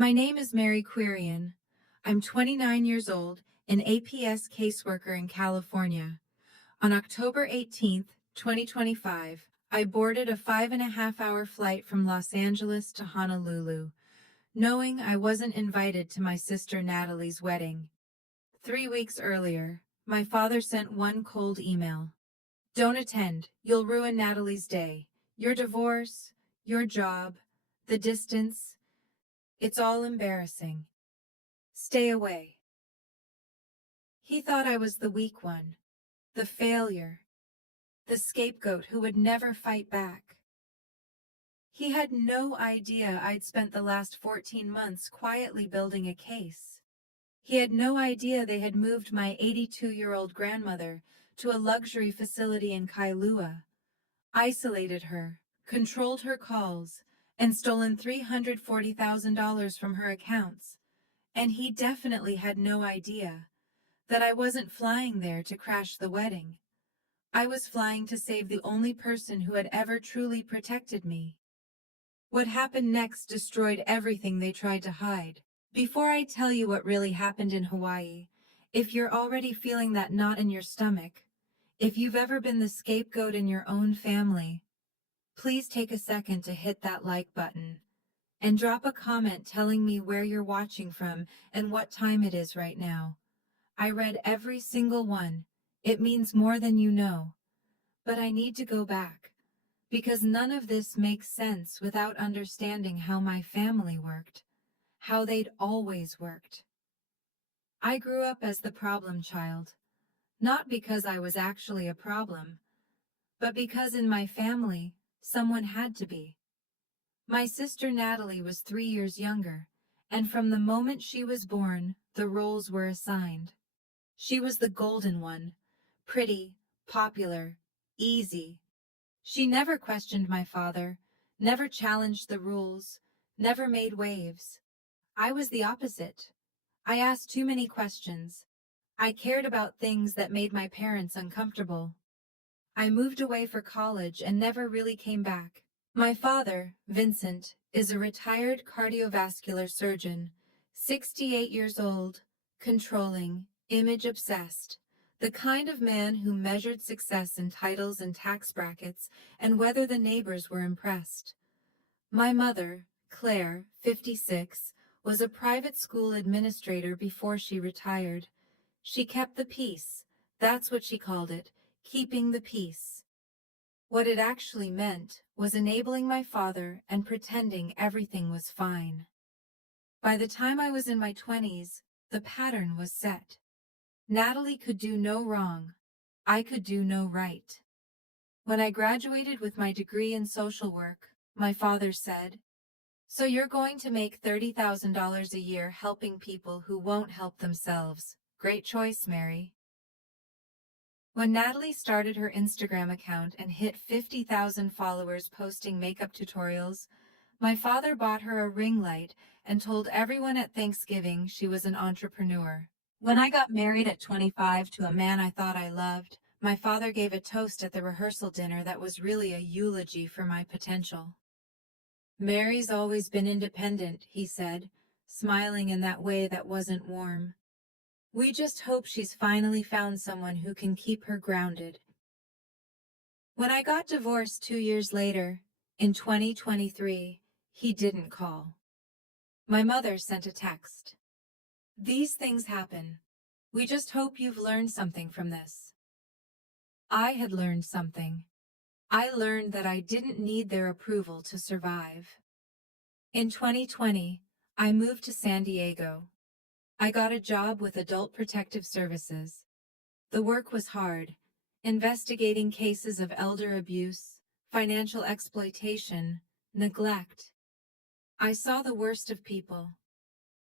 My name is Mary Quirian. I'm 29 years old, an APS caseworker in California. On October 18th, 2025, I boarded a 5.5 hour flight from Los Angeles to Honolulu, knowing I wasn't invited to my sister Natalie's wedding. 3 weeks earlier, my father sent one cold email. Don't attend, you'll ruin Natalie's day. Your divorce, your job, the distance, it's all embarrassing. Stay away. He thought I was the weak one, the failure, the scapegoat who would never fight back. He had no idea I'd spent the last 14 months quietly building a case. He had no idea they had moved my 82-year-old grandmother to a luxury facility in Kailua, isolated her, controlled her calls, and stolen $340,000 from her accounts. And he definitely had no idea that I wasn't flying there to crash the wedding. I was flying to save the only person who had ever truly protected me. What happened next destroyed everything they tried to hide. Before I tell you what really happened in Hawaii, if you're already feeling that knot in your stomach, if you've ever been the scapegoat in your own family, please take a second to hit that like button and drop a comment telling me where you're watching from and what time it is right now. I read every single one. It means more than you know. But I need to go back, because none of this makes sense without understanding how my family worked, how they'd always worked. I grew up as the problem child, not because I was actually a problem, but because in my family, someone had to be. My sister Natalie was 3 years younger, and from the moment she was born, the roles were assigned. She was the golden one, pretty, popular, easy. She never questioned my father, never challenged the rules, never made waves. I was the opposite. I asked too many questions. I cared about things that made my parents uncomfortable. I moved away for college and never really came back. My father, Vincent, is a retired cardiovascular surgeon, 68 years old, controlling, image-obsessed, the kind of man who measured success in titles and tax brackets and whether the neighbors were impressed. My mother, Claire, 56, was a private school administrator before she retired. She kept the peace. That's what she called it, keeping the peace. What it actually meant was enabling my father and pretending everything was fine. By the time I was in my 20s, the pattern was set. Natalie could do no wrong. I could do no right. When I graduated with my degree in social work, my father said, "So you're going to make $30,000 a year helping people who won't help themselves. Great choice, Mary." When Natalie started her Instagram account and hit 50,000 followers posting makeup tutorials, my father bought her a ring light and told everyone at Thanksgiving she was an entrepreneur. When I got married at 25 to a man I thought I loved, my father gave a toast at the rehearsal dinner that was really a eulogy for my potential. "Mary's always been independent," he said, smiling in that way that wasn't warm. "We just hope she's finally found someone who can keep her grounded." When I got divorced 2 years later, in 2023, he didn't call. My mother sent a text. "These things happen. We just hope you've learned something from this." I had learned something. I learned that I didn't need their approval to survive. In 2020, I moved to San Diego. I got a job with Adult Protective Services. The work was hard, investigating cases of elder abuse, financial exploitation, neglect. I saw the worst of people,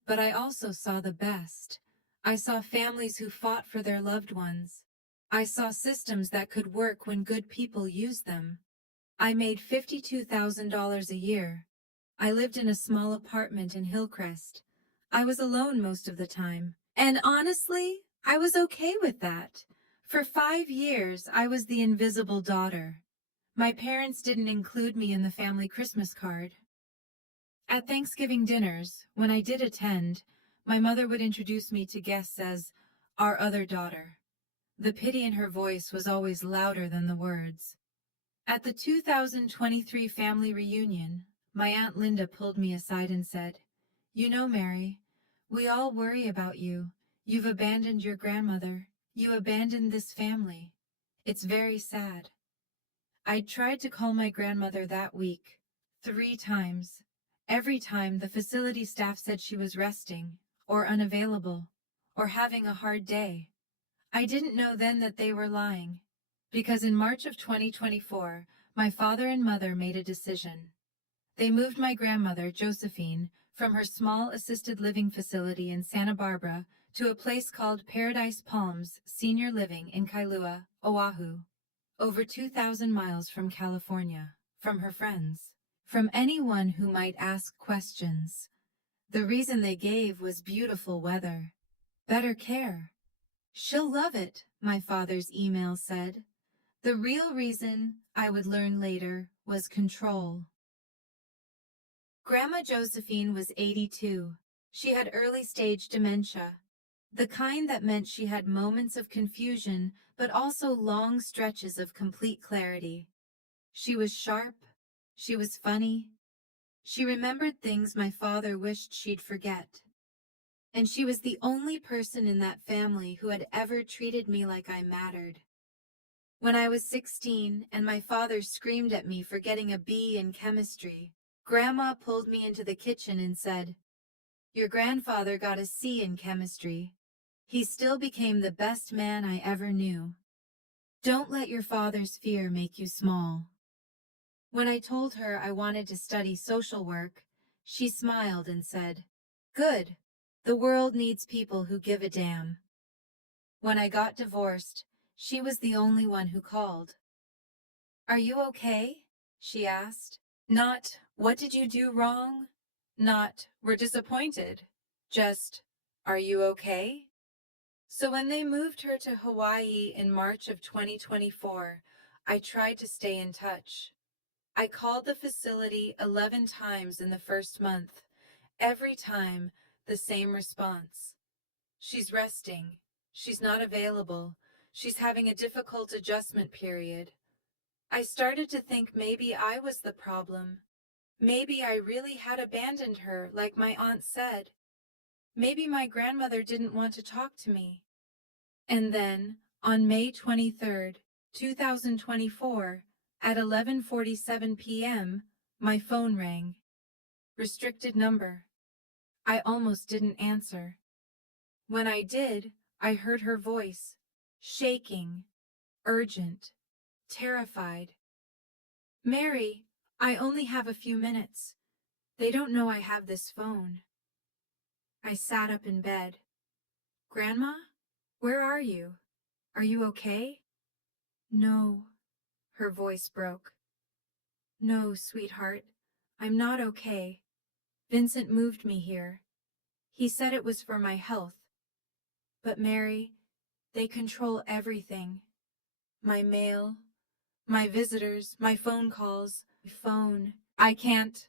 but I also saw the best. I saw families who fought for their loved ones. I saw systems that could work when good people used them. I made $52,000 a year. I lived in a small apartment in Hillcrest. I was alone most of the time. And honestly, I was okay with that. For 5 years, I was the invisible daughter. My parents didn't include me in the family Christmas card. At Thanksgiving dinners, when I did attend, my mother would introduce me to guests as our other daughter. The pity in her voice was always louder than the words. At the 2023 family reunion, my Aunt Linda pulled me aside and said, "You know, Mary, we all worry about you. You've abandoned your grandmother. You abandoned this family. It's very sad." I tried to call my grandmother that week, 3 times. Every time the facility staff said she was resting, or unavailable, or having a hard day. I didn't know then that they were lying, because in March of 2024, my father and mother made a decision. They moved my grandmother, Josephine, from her small assisted living facility in Santa Barbara to a place called Paradise Palms Senior Living in Kailua, Oahu, over 2,000 miles from California, from her friends, from anyone who might ask questions. The reason they gave was beautiful weather, better care. "She'll love it," my father's email said. The real reason, I would learn later, was control. Grandma Josephine was 82. She had early-stage dementia, the kind that meant she had moments of confusion, but also long stretches of complete clarity. She was sharp. She was funny. She remembered things my father wished she'd forget. And she was the only person in that family who had ever treated me like I mattered. When I was 16 and my father screamed at me for getting a B in chemistry, Grandma pulled me into the kitchen and said, "Your grandfather got a C in chemistry. He still became the best man I ever knew. Don't let your father's fear make you small." When I told her I wanted to study social work, she smiled and said, "Good. The world needs people who give a damn." When I got divorced, she was the only one who called. "Are you okay?" she asked. Not, "What did you do wrong?" Not, "We're disappointed." Just, "Are you okay?" So when they moved her to Hawaii in March of 2024, I tried to stay in touch. I called the facility 11 times in the first month. Every time, the same response. "She's resting. She's not available. She's having a difficult adjustment period." I started to think maybe I was the problem. Maybe I really had abandoned her, like my aunt said. Maybe my grandmother didn't want to talk to me. And then, on May 23rd, 2024, at 11:47 p.m., my phone rang. Restricted number. I almost didn't answer. When I did, I heard her voice, shaking, urgent, terrified. "Mary, I only have a few minutes. They don't know I have this phone." I sat up in bed. "Grandma, where are you? Are you okay?" "No," her voice broke. "No, sweetheart, I'm not okay. Vincent moved me here. He said it was for my health. But Mary, they control everything. My mail, my visitors, my phone calls, my phone. I can't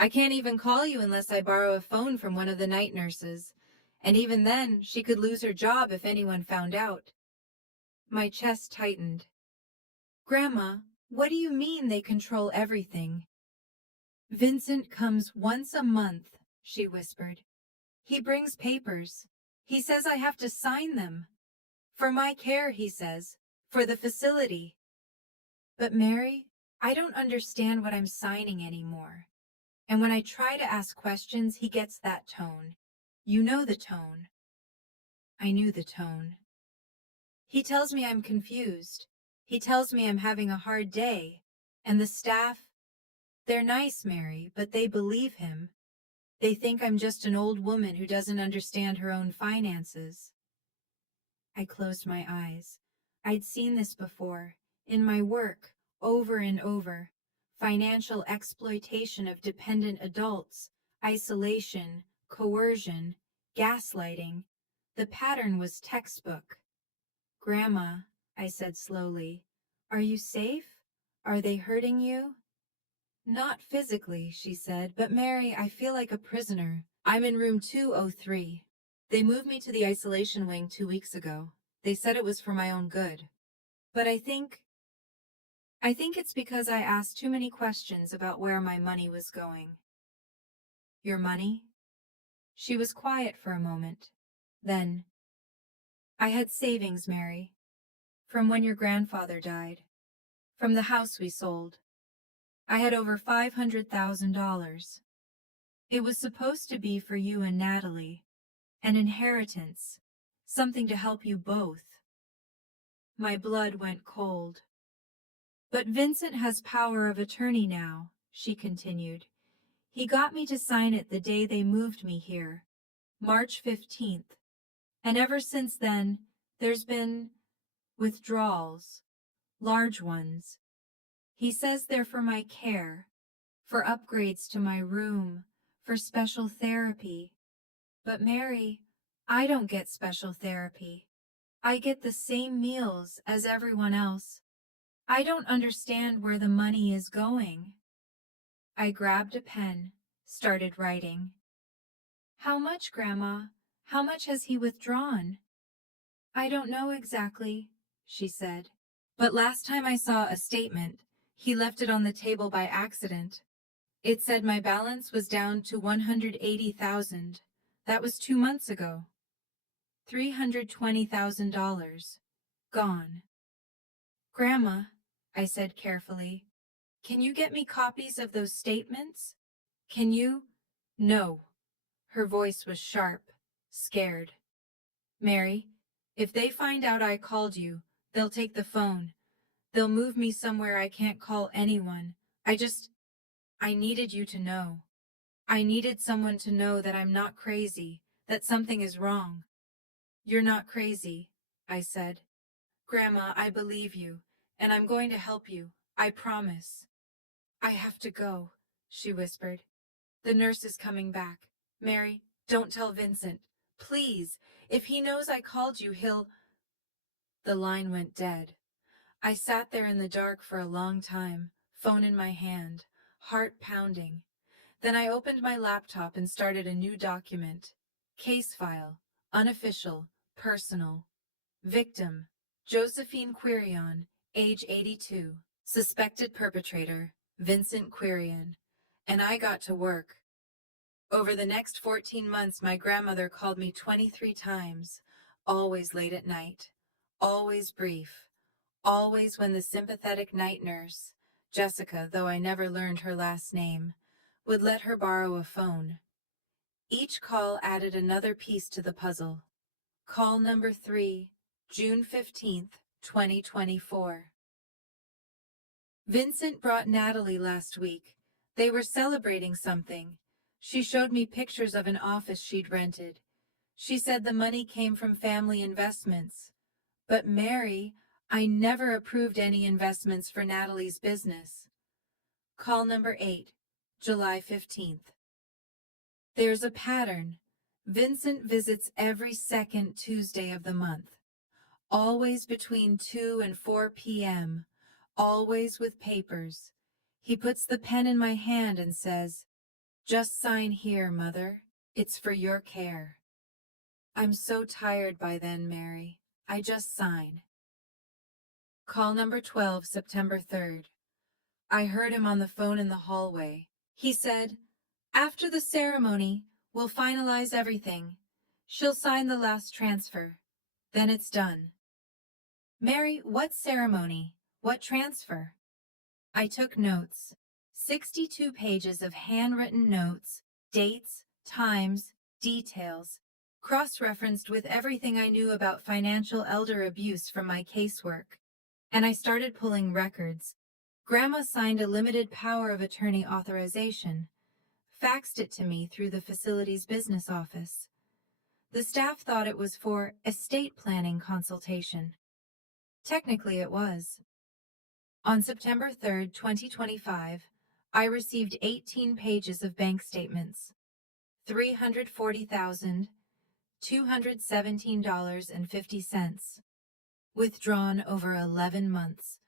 even call you unless I borrow a phone from one of the night nurses. And even then, she could lose her job if anyone found out." My chest tightened. "Grandma, what do you mean they control everything?" "Vincent comes once a month," she whispered. "He brings papers. He says I have to sign them. For my care, he says. For the facility. But Mary, I don't understand what I'm signing anymore. And when I try to ask questions, he gets that tone. You know the tone." I knew the tone. "He tells me I'm confused. He tells me I'm having a hard day. And the staff, they're nice, Mary, but they believe him. They think I'm just an old woman who doesn't understand her own finances." I closed my eyes. I'd seen this before, in my work, over and over. Financial exploitation of dependent adults, isolation, coercion, gaslighting. The pattern was textbook. "Grandma," I said slowly, "are you safe? Are they hurting you?" Not physically, she said, but Mary, I feel like a prisoner. I'm in room 203. They moved me to the isolation wing 2 weeks ago. They said it was for my own good. But I think it's because I asked too many questions about where my money was going. Your money? She was quiet for a moment. Then, I had savings, Mary, from when your grandfather died, from the house we sold. I had over $500,000. It was supposed to be for you and Natalie, an inheritance, something to help you both. My blood went cold. But Vincent has power of attorney now, she continued. He got me to sign it the day they moved me here, March 15th. And ever since then, there's been withdrawals, large ones. He says they're for my care, for upgrades to my room, for special therapy. But Mary, I don't get special therapy. I get the same meals as everyone else. I don't understand where the money is going. I grabbed a pen, started writing. How much, Grandma? How much has he withdrawn? I don't know exactly, she said. But last time I saw a statement, he left it on the table by accident. It said my balance was down to $180,000. That was 2 months ago. $320,000. Gone. Grandma, I said carefully, can you get me copies of those statements? Can you? No. Her voice was sharp, scared. Mary, if they find out I called you, they'll take the phone. They'll move me somewhere I can't call anyone. I needed you to know. I needed someone to know that I'm not crazy, that something is wrong. You're not crazy, I said. Grandma, I believe you, and I'm going to help you. I promise. I have to go, she whispered. The nurse is coming back. Mary, don't tell Vincent. Please, if he knows I called you, he'll... The line went dead. I sat there in the dark for a long time, phone in my hand, heart pounding. Then I opened my laptop and started a new document. Case file, unofficial, personal. Victim, Josephine Quirion, age 82. Suspected perpetrator, Vincent Quirion. And I got to work. Over the next 14 months, my grandmother called me 23 times, always late at night, always brief, always when the sympathetic night nurse, Jessica, though I never learned her last name, would let her borrow a phone. Each call added another piece to the puzzle. Call number 3, June 15th, 2024. Vincent brought Natalie last week. They were celebrating something. She showed me pictures of an office she'd rented. She said the money came from family investments. But Mary, I never approved any investments for Natalie's business. Call number 8, July 15th. There's a pattern. Vincent visits every second Tuesday of the month. Always between 2 and 4 p.m., always with papers. He puts the pen in my hand and says, "Just sign here, Mother. It's for your care." I'm so tired by then, Mary. I just sign. Call number 12, September 3rd. I heard him on the phone in the hallway. He said, "After the ceremony, we'll finalize everything. She'll sign the last transfer. Then it's done." Mary, what ceremony? What transfer? I took notes. 62 pages of handwritten notes, dates, times, details, cross-referenced with everything I knew about financial elder abuse from my casework. And I started pulling records. Grandma signed a limited power of attorney authorization, faxed it to me through the facility's business office. The staff thought it was for estate planning consultation. Technically it was. On September 3rd, 2025, I received 18 pages of bank statements. $340,217.50. Withdrawn over 11 months.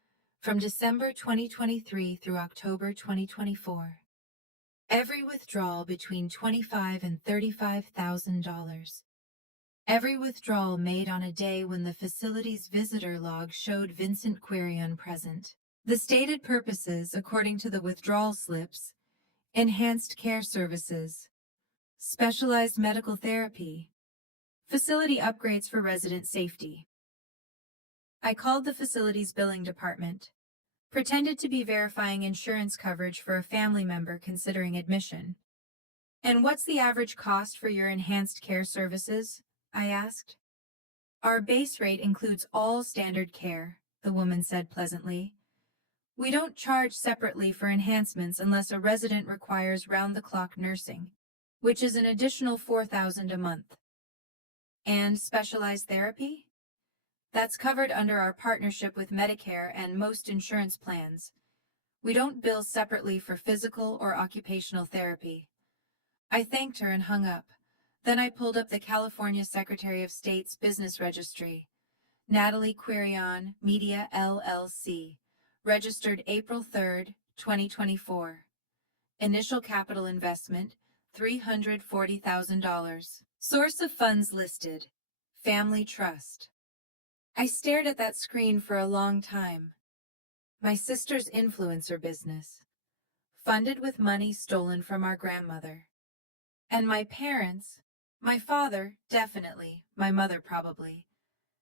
from December 2023 through October 2024. Every withdrawal between $25,000 and $35,000. Every withdrawal made on a day when the facility's visitor log showed Vincent Quirion present. The stated purposes, according to the withdrawal slips: enhanced care services, specialized medical therapy, facility upgrades for resident safety. I called the facility's billing department, pretended to be verifying insurance coverage for a family member considering admission. "And what's the average cost for your enhanced care services?" I asked. "Our base rate includes all standard care," the woman said pleasantly. "We don't charge separately for enhancements unless a resident requires round-the-clock nursing, which is an additional $4,000 a month." "And specialized therapy?" "That's covered under our partnership with Medicare and most insurance plans. We don't bill separately for physical or occupational therapy." I thanked her and hung up. Then I pulled up the California Secretary of State's business registry. Natalie Quirion Media LLC, registered April 3rd, 2024. Initial capital investment, $340,000. Source of funds listed: Family Trust. I stared at that screen for a long time. My sister's influencer business, funded with money stolen from our grandmother. And my parents, my father, definitely, my mother probably,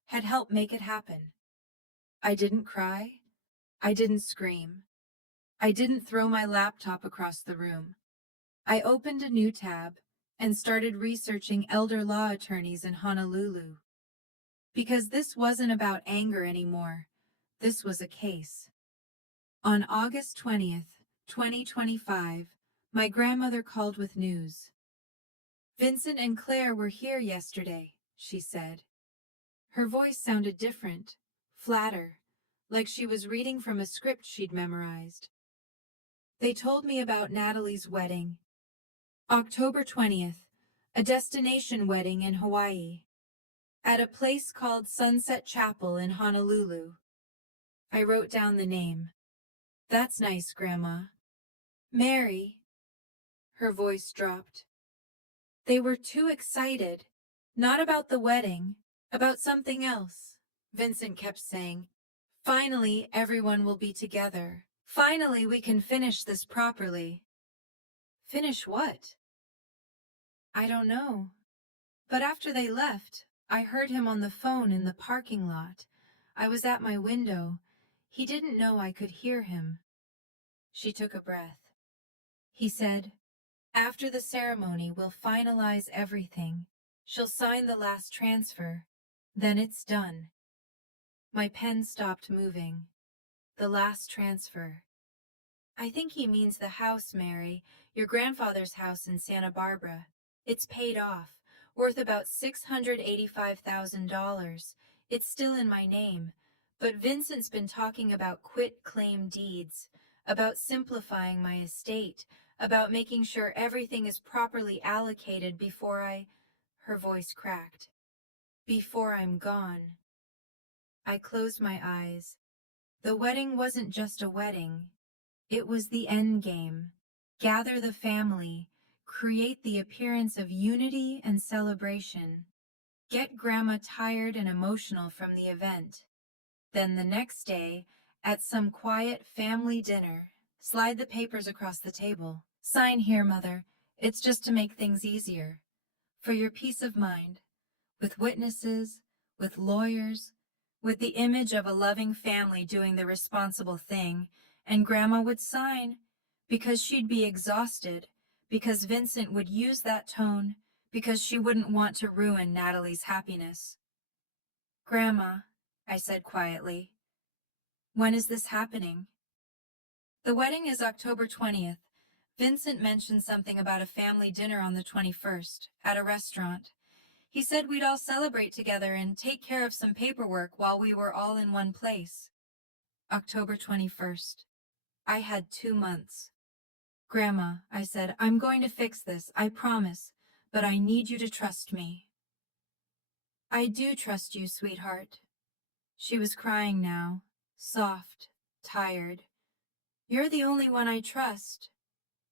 had helped make it happen. I didn't cry. I didn't scream. I didn't throw my laptop across the room. I opened a new tab and started researching elder law attorneys in Honolulu. Because this wasn't about anger anymore. This was a case. On August 20th, 2025, my grandmother called with news. "Vincent and Claire were here yesterday," she said. Her voice sounded different, flatter, like she was reading from a script she'd memorized. "They told me about Natalie's wedding. October 20th, a destination wedding in Hawaii, at a place called Sunset Chapel in Honolulu." I wrote down the name. "That's nice, Grandma." "Mary," her voice dropped. "They were too excited. Not about the wedding, about something else." Vincent kept saying, "Finally, everyone will be together. Finally, we can finish this properly." Finish what? I don't know. But after they left, I heard him on the phone in the parking lot. I was at my window. He didn't know I could hear him. She took a breath. He said, "After the ceremony, we'll finalize everything. She'll sign the last transfer. Then it's done." My pen stopped moving. The last transfer. "I think he means the house, Mary, your grandfather's house in Santa Barbara. It's paid off, worth about $685,000. It's still in my name, but Vincent's been talking about quit-claim deeds, about simplifying my estate, about making sure everything is properly allocated before Her voice cracked. "Before I'm gone." I closed my eyes. The wedding wasn't just a wedding. It was the end game. Gather the family, create the appearance of unity and celebration. Get Grandma tired and emotional from the event. Then the next day, at some quiet family dinner, slide the papers across the table. "Sign here, Mother. It's just to make things easier. For your peace of mind. With witnesses, with lawyers, with the image of a loving family doing the responsible thing." And Grandma would sign, because she'd be exhausted, because Vincent would use that tone, because she wouldn't want to ruin Natalie's happiness. "Grandma," I said quietly, "when is this happening?" "The wedding is October 20th. Vincent mentioned something about a family dinner on the 21st, at a restaurant. He said we'd all celebrate together and take care of some paperwork while we were all in one place." October 21st. I had 2 months. "Grandma," I said, "I'm going to fix this, I promise, but I need you to trust me." "I do trust you, sweetheart." She was crying now, soft, tired. You're the only one I trust.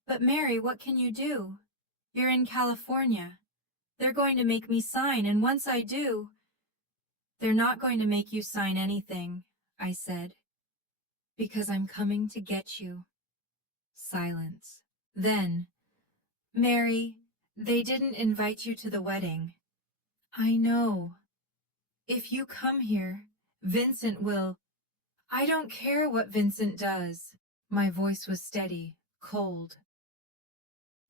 But Mary, what can you do? You're in California. They're going to make me sign, and once I do... They're not going to make you sign anything, I said, because I'm coming to get you. Silence. Then, Mary, they didn't invite you to the wedding. I know. If you come here, Vincent will... I don't care what Vincent does. My voice was steady, cold.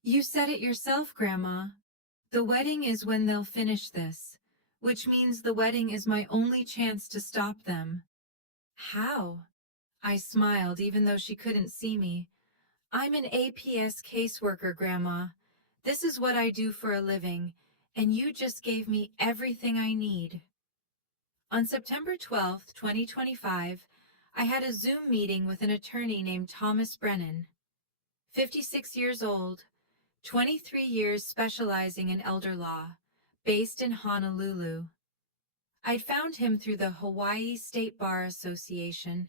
You said it yourself, Grandma. The wedding is when they'll finish this, which means the wedding is my only chance to stop them. How? I smiled, even though she couldn't see me. I'm an APS caseworker, Grandma. This is what I do for a living, and you just gave me everything I need. On September 12th, 2025, I had a Zoom meeting with an attorney named Thomas Brennan. 56 years old, 23 years specializing in elder law, based in Honolulu. I'd found him through the Hawaii State Bar Association.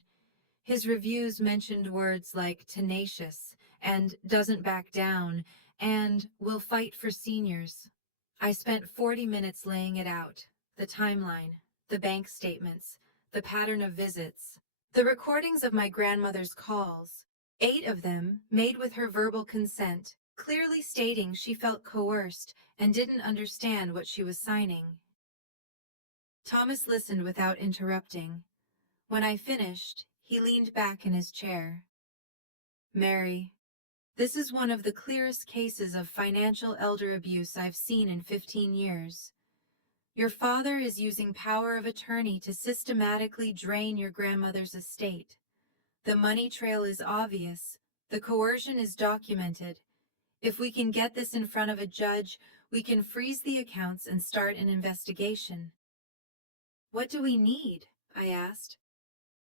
His reviews mentioned words like tenacious and doesn't back down and will fight for seniors. I spent 40 minutes laying it out, the timeline, the bank statements, the pattern of visits, the recordings of my grandmother's calls, 8 of them made with her verbal consent, clearly stating she felt coerced and didn't understand what she was signing. Thomas listened without interrupting. When I finished, he leaned back in his chair. Mary, this is one of the clearest cases of financial elder abuse I've seen in 15 years. Your father is using power of attorney to systematically drain your grandmother's estate. The money trail is obvious. The coercion is documented. If we can get this in front of a judge, we can freeze the accounts and start an investigation. What do we need? I asked.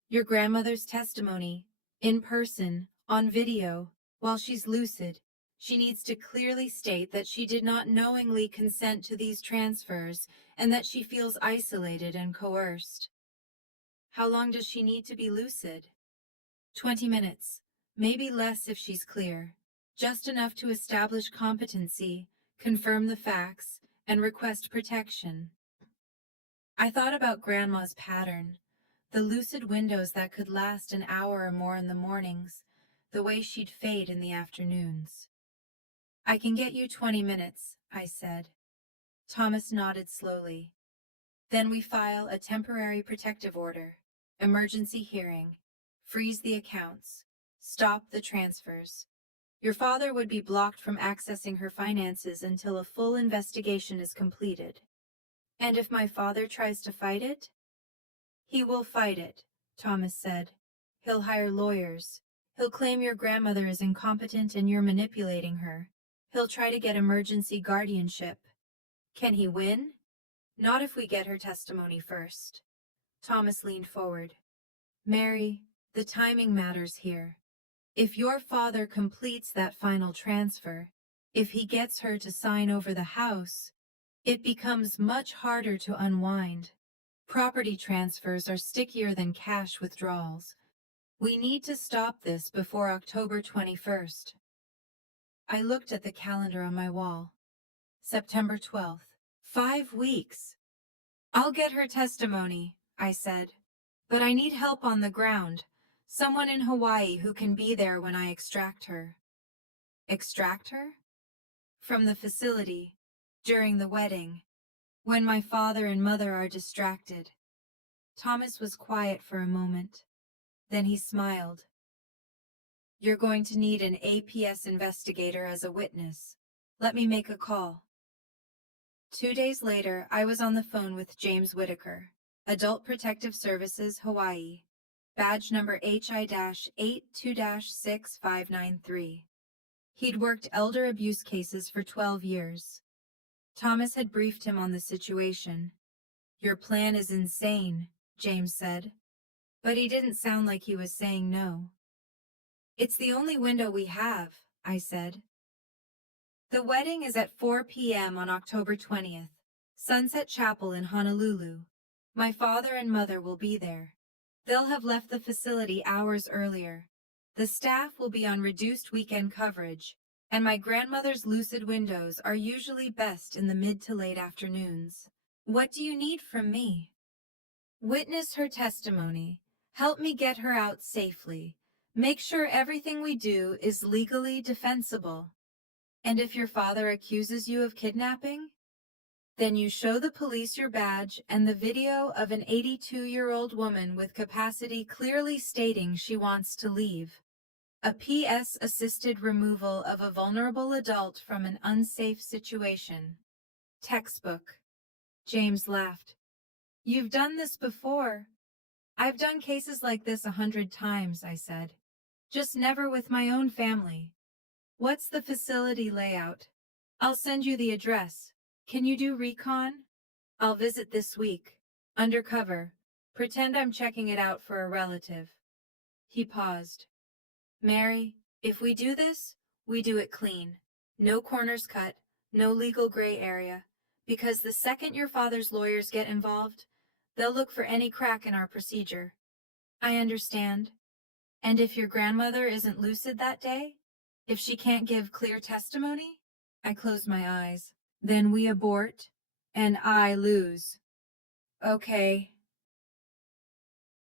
Your grandmother's testimony, in person, on video, while she's lucid. She needs to clearly state that she did not knowingly consent to these transfers and that she feels isolated and coerced. How long does she need to be lucid? 20 minutes, maybe less if she's clear. Just enough to establish competency, confirm the facts, and request protection. I thought about Grandma's pattern, the lucid windows that could last an hour or more in the mornings, the way she'd fade in the afternoons. I can get you 20 minutes, I said. Thomas nodded slowly. Then we file a temporary protective order, emergency hearing, freeze the accounts, stop the transfers. Your father would be blocked from accessing her finances until a full investigation is completed. And if my father tries to fight it? He will fight it, Thomas said. He'll hire lawyers. He'll claim your grandmother is incompetent and you're manipulating her. He'll try to get emergency guardianship. Can he win? Not if we get her testimony first. Thomas leaned forward. Mary, the timing matters here. If your father completes that final transfer, if he gets her to sign over the house, it becomes much harder to unwind. Property transfers are stickier than cash withdrawals. We need to stop this before October 21st. I looked at the calendar on my wall. September 12th. 5 weeks. I'll get her testimony, I said. But I need help on the ground. Someone in Hawaii who can be there when I extract her. Extract her? From the facility, during the wedding, when my father and mother are distracted. Thomas was quiet for a moment. Then he smiled. You're going to need an APS investigator as a witness. Let me make a call. 2 days later, I was on the phone with James Whitaker, Adult Protective Services, Hawaii, badge number HI-82-6593. He'd worked elder abuse cases for 12 years. Thomas had briefed him on the situation. Your plan is insane, James said. But he didn't sound like he was saying no. It's the only window we have, I said. The wedding is at 4 p.m. on October 20th, Sunset Chapel in Honolulu. My father and mother will be there. They'll have left the facility hours earlier. The staff will be on reduced weekend coverage, and my grandmother's lucid windows are usually best in the mid to late afternoons. What do you need from me? Witness her testimony. Help me get her out safely. Make sure everything we do is legally defensible. And if your father accuses you of kidnapping, then you show the police your badge and the video of an 82-year-old woman with capacity clearly stating she wants to leave. A PS assisted removal of a vulnerable adult from an unsafe situation. Textbook. James laughed. You've done this before. I've done cases like this 100 times, I said. Just never with my own family. What's the facility layout? I'll send you the address. Can you do recon? I'll visit this week. Undercover. Pretend I'm checking it out for a relative. He paused. Mary, if we do this, we do it clean. No corners cut, no legal gray area. Because the second your father's lawyers get involved, they'll look for any crack in our procedure. I understand. And if your grandmother isn't lucid that day? If she can't give clear testimony? I closed my eyes. Then we abort, and I lose. Okay.